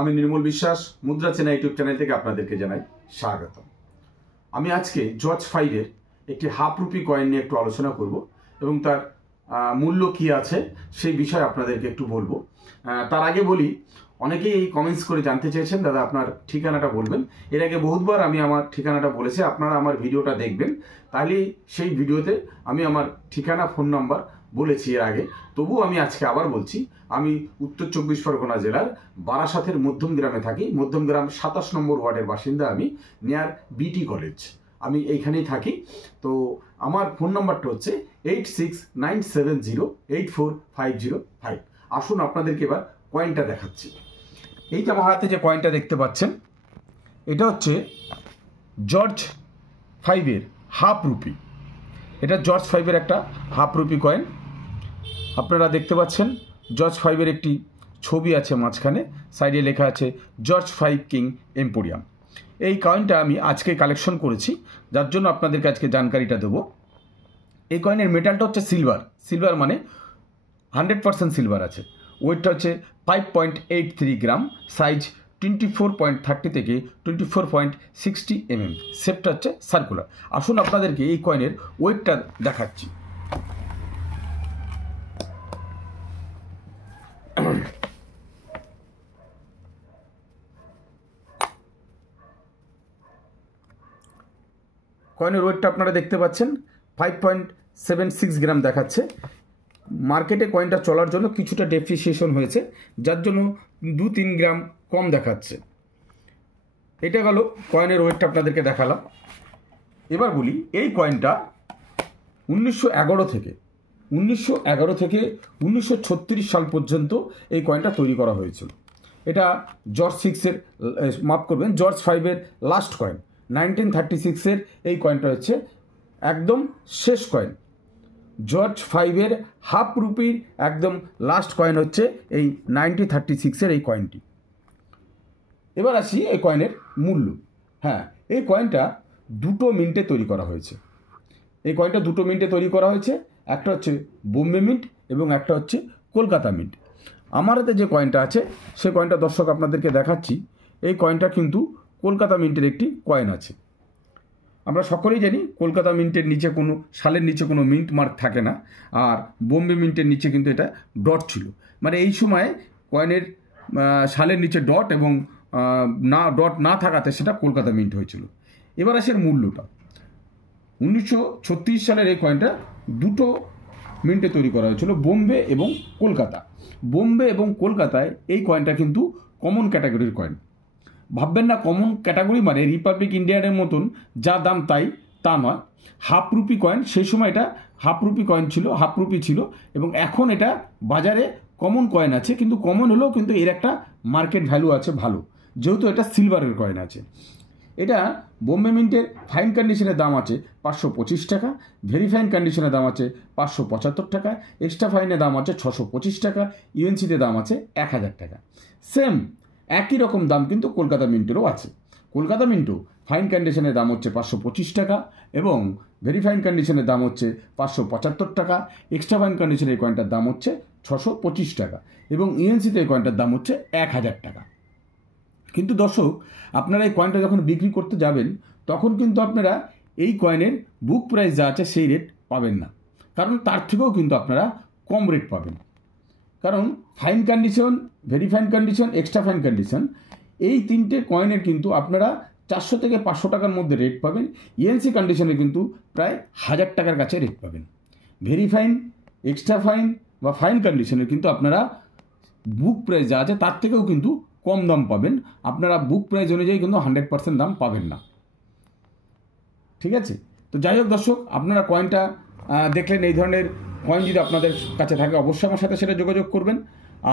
আমি নির্মল বিশ্বাস মুদ্রা চেনা ইউটিউব চ্যানেল থেকে আপনাদেরকে জানাই স্বাগত। আমি আজকে জর্জ 5-এর একটি হাফ রুপি কয়েন নিয়ে একটু আলোচনা করব এবং তার মূল্য কি আছে সেই বিষয়ে আপনাদেরকে একটু বলবো। তার আগে বলি, অনেকেই এই কমেন্টস করে জানতে চেয়েছেন দাদা আপনার ঠিকানাটা বলবেন। এর আগে বহুতবার আমি আমার ঠিকানাটা বলেছি, আপনারা আমার ভিডিওটা দেখবেন, তাহলে সেই ভিডিওতে আমি আমার ঠিকানা ফোন নাম্বার বলেছি এর আগে। তবুও আমি আজকে আবার বলছি, আমি উত্তর 24 পরগনা জেলার বারাসাতের মধ্যমগ্রামে থাকি। মধ্যমগ্রাম 27 নম্বর ওয়ার্ডের বাসিন্দা আমি, নিয়ার বিটি কলেজ, আমি এইখানেই থাকি। তো আমার ফোন নাম্বারটা হচ্ছে 8697084505। আসুন আপনাদেরকে এবার কয়েনটা দেখাচ্ছি। এই যে আমার হাতে যে কয়েনটা দেখতে পাচ্ছেন, এটা হচ্ছে জর্জ 5-এর হাফ রুপি। এটা জর্জ 5-এর একটা হাফ রুপি কয়েন। আপনারা দেখতে পাচ্ছেন জর্জ 5-এর একটি ছবি আছে মাঝখানে, সাইডে লেখা আছে জর্জ 5 কিং এম্পোরিয়াম। এই কয়েনটা আমি আজকে কালেকশন করেছি, যার জন্য আপনাদেরকে আজকে জানকারিটা দেবো। এই কয়েনের মেটালটা হচ্ছে সিলভার। সিলভার মানে 100% সিলভার আছে। ওয়েটটা হচ্ছে 5.83 গ্রাম, সাইজ 24.30 থেকে 24.60 mm। শেপটা হচ্ছে সার্কুলার। আসুন আপনাদেরকে এই কয়েনের ওয়েটটা দেখাচ্ছি। কয়েনের ওয়েটটা আপনারা দেখতে পাচ্ছেন 5.76 গ্রাম দেখাচ্ছে। মার্কেটে কয়েনটা চলার জন্য কিছুটা ডেপ্রিসিয়েশন হয়েছে, যার জন্য 2-3 গ্রাম কম দেখাচ্ছে। এটা গেল কয়েনের ওয়েটটা আপনাদেরকে দেখালাম। এবার বলি, এই কয়েনটা 1911 থেকে 1936 সাল পর্যন্ত এই কয়েনটা তৈরি করা হয়েছিল। এটা জর্জ 6-এর মাফ করবেন, জর্জ 5-এর লাস্ট কয়েন। 1936-এর এই কয়েনটা হচ্ছে একদম শেষ কয়েন। জর্জ 5-এর হাফ রুপির একদম লাস্ট কয়েন হচ্ছে এই 1936-এর এই কয়েনটি। এবার আসি এই কয়েনের মূল্য। হ্যাঁ, এই কয়েনটা 2 মিন্টে তৈরি করা হয়েছে। এই কয়েনটা 2 মিন্টে তৈরি করা হয়েছে। একটা হচ্ছে বোম্বে মিন্ট এবং একটা হচ্ছে কলকাতা মিন্ট। আমার হাতে যে কয়েনটা আছে সেই কয়েনটা দর্শক আপনাদেরকে দেখাচ্ছি। এই কয়েনটা কিন্তু কলকাতা মিন্টের একটি কয়েন আছে। আমরা সকলেই জানি কলকাতা মিন্টের নিচে কোনো সালের নিচে কোনো মিন্ট মার্ক থাকে না, আর বোম্বে মিন্টের নিচে কিন্তু এটা ডট ছিল। মানে এই সময় কয়েনের সালের নিচে ডট এবং ডট না থাকাতে সেটা কলকাতা মিন্ট হয়েছিল। এবার আসে মূল্যটা। 1936 সালের এই কয়েনটা 2 মিন্টে তৈরি করা হয়েছিল, বোম্বে এবং কলকাতা। বোম্বে এবং কলকাতায় এই কয়েনটা কিন্তু কমন ক্যাটাগরির কয়েন। ভাববেন না কমন ক্যাটাগরি মানে রিপাবলিক ইন্ডিয়ানের মতন যা দাম তাই, তা নয়। হাফ রুপি কয়েন, সেই সময় এটা হাফ রুপি কয়েন ছিল, হাফ রুপি ছিল, এবং এখন এটা বাজারে কমন কয়েন আছে। কিন্তু কমন হলেও কিন্তু এর একটা মার্কেট ভ্যালু আছে ভালো, যেহেতু এটা সিলভারের কয়েন আছে। এটা বোম্বে মিন্টের ফাইন কন্ডিশনের দাম আছে 525 টাকা, ভেরি ফাইন কন্ডিশনের দাম আছে 575 টাকা, এক্সট্রা ফাইনের দাম আছে 625 টাকা, ইউএনসিতে দাম আছে 1000 টাকা। সেম একই রকম দাম কিন্তু কলকাতা মিন্টেরও আছে। কলকাতা মিন্টও ফাইন কন্ডিশনের দাম হচ্ছে 525 টাকা এবং ভেরি ফাইন কন্ডিশনের দাম হচ্ছে 575 টাকা, এক্সট্রা ফাইন কন্ডিশনের কয়েনটার দাম হচ্ছে 625 টাকা এবং ইউএনসিতে এই কয়েনটার দাম হচ্ছে 1000 টাকা। কিন্তু দর্শক, আপনারা এই কয়েনটা যখন বিক্রি করতে যাবেন তখন কিন্তু আপনারা এই কয়েনের বুক প্রাইস যা আছে সেই রেট পাবেন না, কারণ তার থেকেও কিন্তু আপনারা কম রেট পাবেন। কারণ fine condition, very fine condition, extra fine condition, এই 3টে কয়েনের কিন্তু আপনারা 400 থেকে 500 টাকার মধ্যে রেট পাবেন। ইএনসি কন্ডিশনে কিন্তু প্রায় 1000 টাকার কাছে রেট পাবেন। ভেরি ফাইন, এক্সট্রা ফাইন বা ফাইন কন্ডিশনের কিন্তু আপনারা বুক প্রাইস যা আছে তার থেকেও কিন্তু কম দাম পাবেন। আপনারা বুক প্রাইস অনুযায়ী কিন্তু 100% দাম পাবেন না। ঠিক আছে? তো যাই হোক দর্শক, আপনারা কয়েনটা দেখলেন। এই ধরনের কয়েন যদি আপনাদের কাছে থাকে অবশ্যই আমার সাথে সেটা যোগাযোগ করবেন।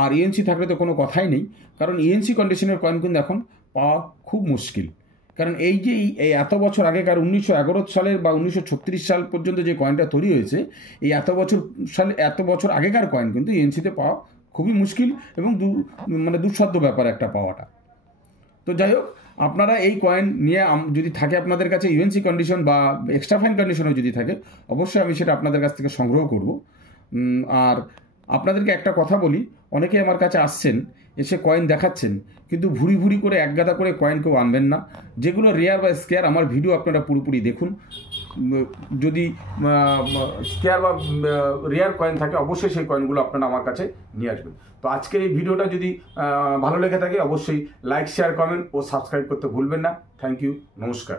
আর ইএনসি থাকলে তো কোনো কথাই নেই, কারণ ইএনসি কন্ডিশনের কয়েন কিন্তু এখন পাওয়া খুব মুশকিল। কারণ এই যে এই এত বছর আগেকার 1911 সালের বা 1936 সাল পর্যন্ত যে কয়েনটা তৈরি হয়েছে, এই এত বছর আগেকার কয়েন কিন্তু ইএনসিতে পাওয়া খুবই মুশকিল এবং দুঃসাধ্য ব্যাপার একটা পাওয়াটা। তো যাই হোক, আপনারা এই কয়েন নিয়ে যদি থাকে আপনাদের কাছে ইউএনসি কন্ডিশন বা এক্সট্রা ফাইন কন্ডিশনও যদি থাকে, অবশ্যই আমি সেটা আপনাদের কাছ থেকে সংগ্রহ করব। আর আপনাদেরকে একটা কথা বলি, অনেকেই আমার কাছে আসছেন এসে কয়েন দেখাচ্ছেন, কিন্তু ভুরি ভুরি করে একগাদা করে কয়েন কেউ আনবেন না। যেগুলো রেয়ার বা স্কেয়ার, আমার ভিডিও আপনারা পুরোপুরি দেখুন। যদি স্কেয়ার বা রেয়ার কয়েন থাকে অবশ্যই সেই কয়েনগুলো আপনারা আমার কাছে নিয়ে আসবেন। তো আজকের এই ভিডিওটা যদি ভালো লেগে থাকে অবশ্যই লাইক, শেয়ার, কমেন্ট ও সাবস্ক্রাইব করতে ভুলবেন না। থ্যাংক ইউ, নমস্কার।